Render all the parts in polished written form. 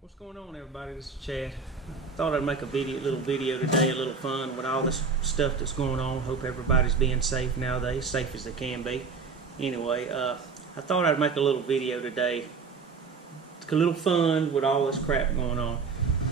What's going on, everybody? This is Chad. Thought I'd make a little video today, a little fun with all this stuff that's going on. Hope everybody's being safe nowadays, safe as they can be. Anyway, I thought I'd make a little video today. It's a little fun with all this crap going on.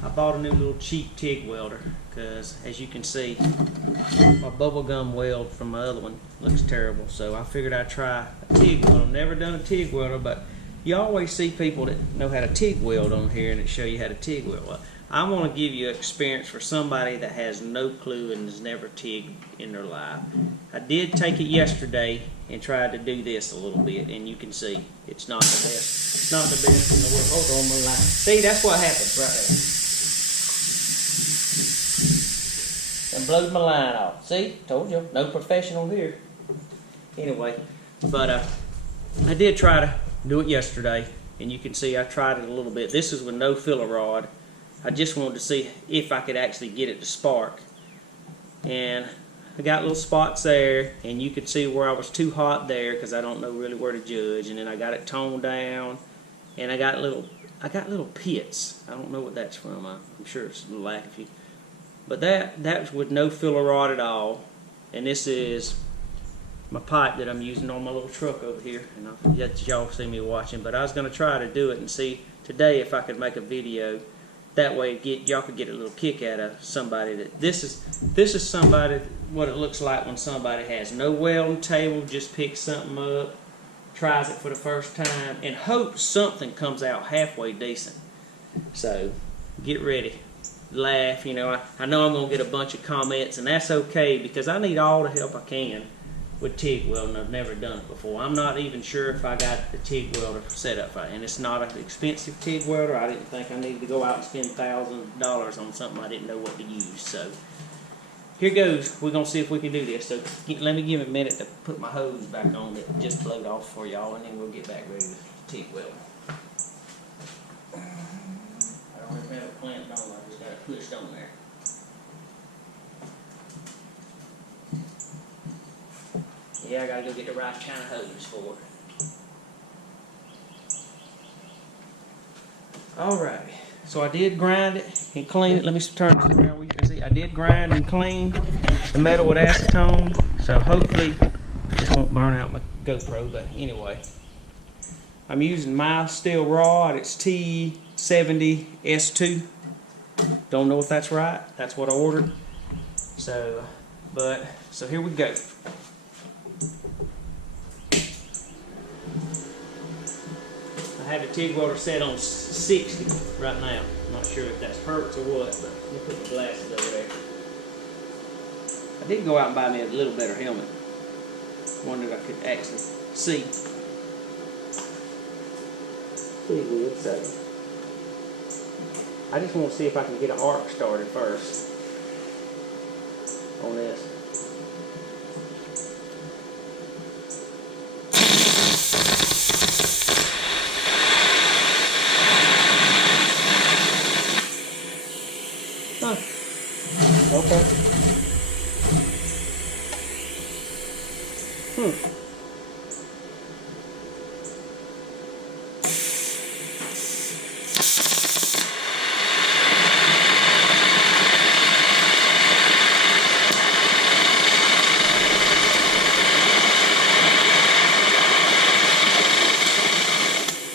I bought a new little cheap TIG welder because, as you can see, my bubblegum weld from my other one looks terrible. So I figured I'd try a TIG welder. I've never done a TIG welder, but you always see people that know how to TIG weld on here and it show you how to TIG weld. Well, I want to give you an experience for somebody that has no clue and has never TIGged in their life. I did take it yesterday and tried to do this a little bit, and you can see it's not the best. It's not the best in the world. Hold on my line. See, that's what happens right there. And blows my line off. See, told you, no professional here. Anyway, but I did try to do it yesterday, and you can see I tried it a little bit. This is with no filler rod. I just wanted to see if I could actually get it to spark, and I got little spots there, and you could see where I was too hot there because I don't know really where to judge. And then I got it toned down, and I got little pits. I don't know what that's from. I'm sure it's a little lackey, but that's with no filler rod at all. And this is my pipe that I'm using on my little truck over here, and I'll let y'all see me watching. But I was going to try to do it and see today if I could make a video. That way y'all could get a little kick out of somebody that this is somebody what it looks like when somebody has no welding table, just picks something up, tries it for the first time, and hopes something comes out halfway decent. So get ready, laugh. You know, I know I'm gonna get a bunch of comments, and that's okay because I need all the help I can with TIG welding. I've never done it before. I'm not even sure if I got the TIG welder set up right, and it's not an expensive TIG welder. I didn't think I needed to go out and spend $1,000 on something I didn't know what to use. So here goes. We're gonna see if we can do this. So let me give it a minute to put my hose back on that just blowed off for y'all, and then we'll get back ready to TIG weld. I don't even have it clamped on. I just got it pushed on there. Yeah, I gotta go get the right kind of hose for it. Alright, so I did grind it and clean it. Let me turn this around where you can see. I did grind and clean the metal with acetone, so hopefully this won't burn out my GoPro. But anyway, I'm using mild steel rod. It's T70S2. Don't know if that's right. That's what I ordered. So here we go. I have the TIG welder set on 60 right now. I'm not sure if that's hertz or what, but let me put my glasses over there. I did go out and buy me a little better helmet. One that I could actually see. Pretty good, so I just want to see if I can get an arc started first on this. Okay.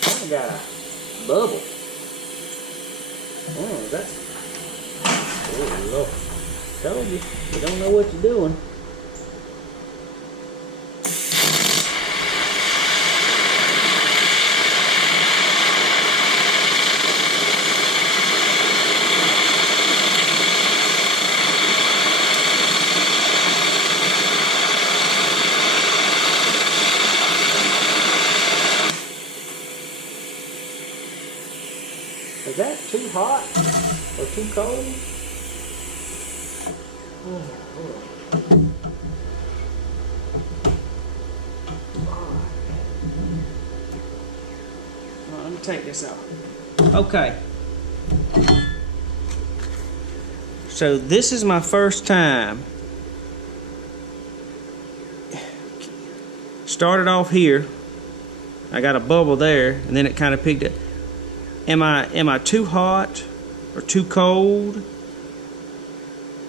I got a bubble. Oh, that's. Oh, Lord. Told you don't know what you're doing. Is that too hot or too cold? Let me take this out. Okay. So this is my first time. Started off here. I got a bubble there, and then it kind of picked it. Am I too hot or too cold?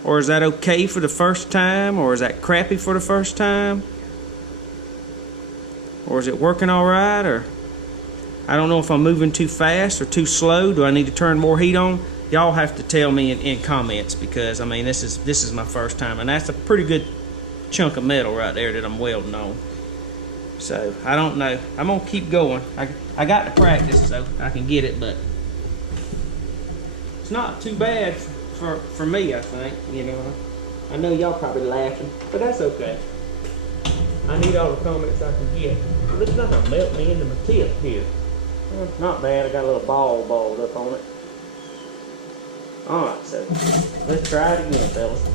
Or is that okay for the first time? Or is that crappy for the first time? Or is it working all right? Or I don't know if I'm moving too fast or too slow. Do I need to turn more heat on? Y'all have to tell me in comments, because I mean this is my first time, and that's a pretty good chunk of metal right there that I'm welding on. So I don't know. I'm gonna keep going. I got to practice so I can get it, but it's not too bad for me, I think. You know, I know y'all probably laughing, but that's okay. I need all the comments I can get. It looks like I'm melting into my tip here. Well, not bad. I got a little ball balled up on it. All right, so let's try it again, fellas.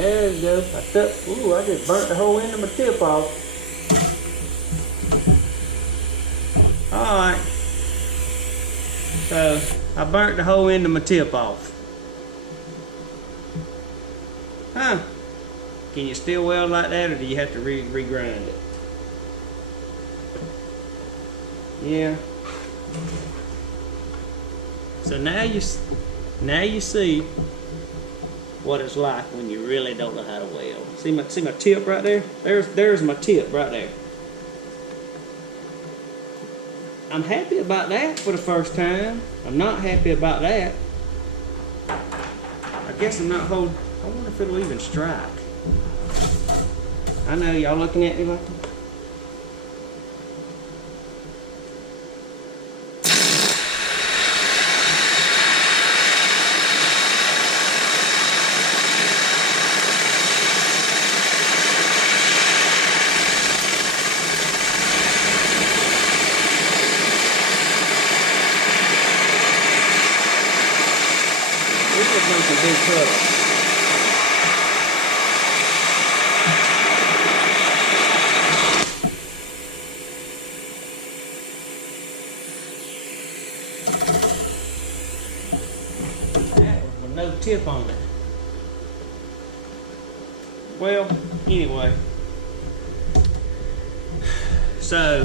There we go. I just burnt the whole end of my tip off. Alright. So, I burnt the whole end of my tip off. Huh. Can you still weld like that, or do you have to regrind it? Yeah. So now you see what it's like when you really don't know how to weld. See my tip right there? There's my tip right there. I'm happy about that for the first time. I'm not happy about that. I guess I'm not holding. I wonder if it'll even strike. I know y'all looking at me like that. Some big trouble. With no tip on it. Well, anyway. So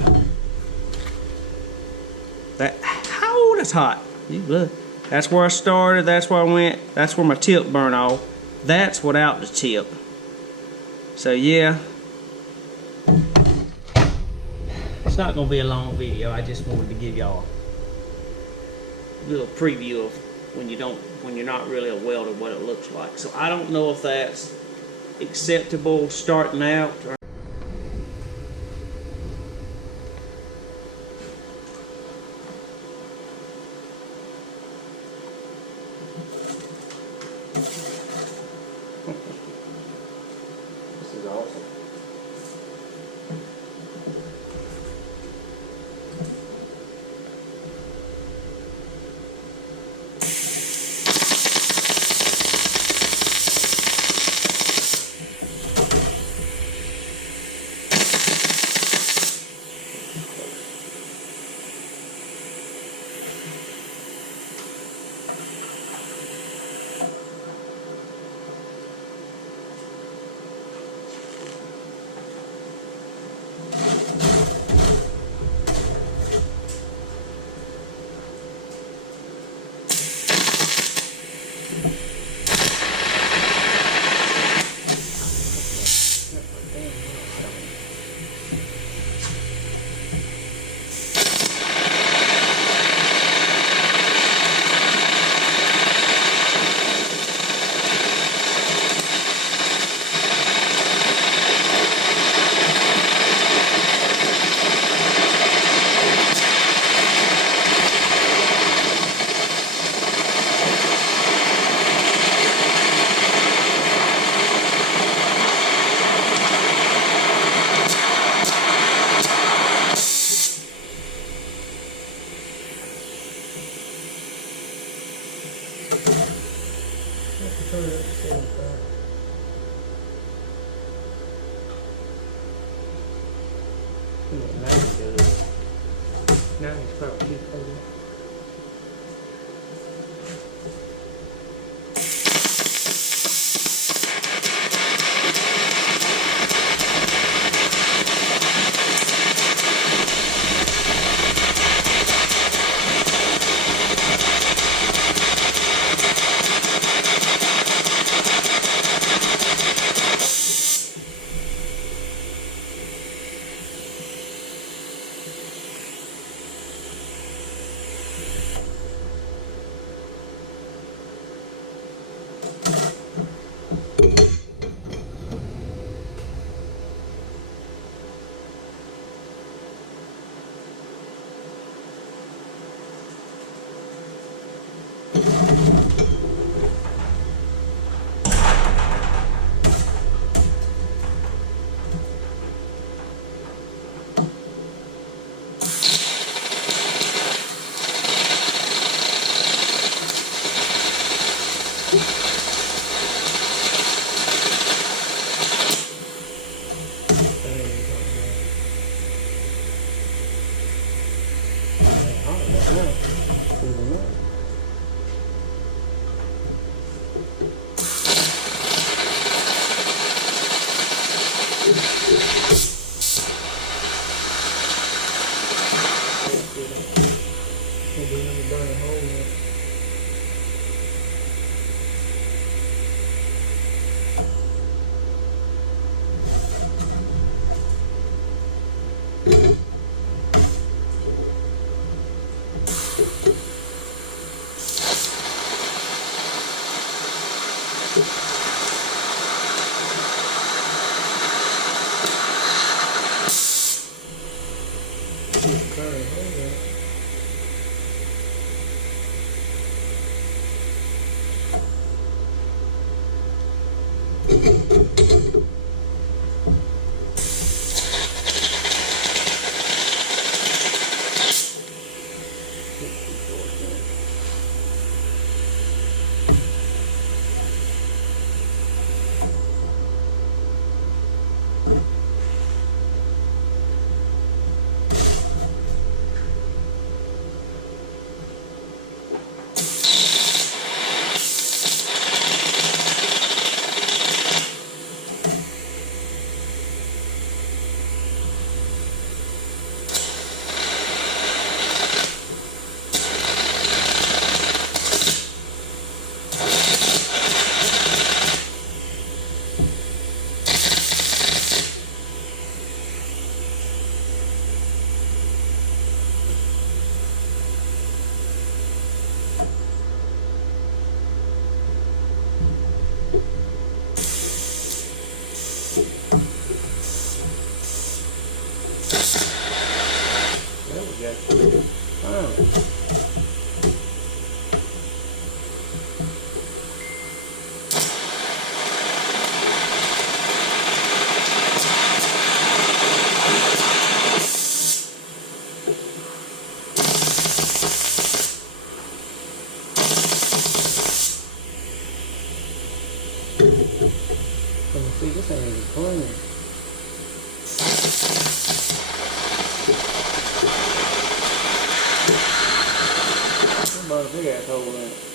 that's hot. You look. That's where I started, that's where I went, that's where my tip burned off. That's without the tip. So yeah. It's not gonna be a long video. I just wanted to give y'all a little preview of when you're not really a welder, what it looks like. So I don't know if that's acceptable starting out, or this is awesome. Now he's probably too cold. See, this ain't even clean. What about a big ass hole in it?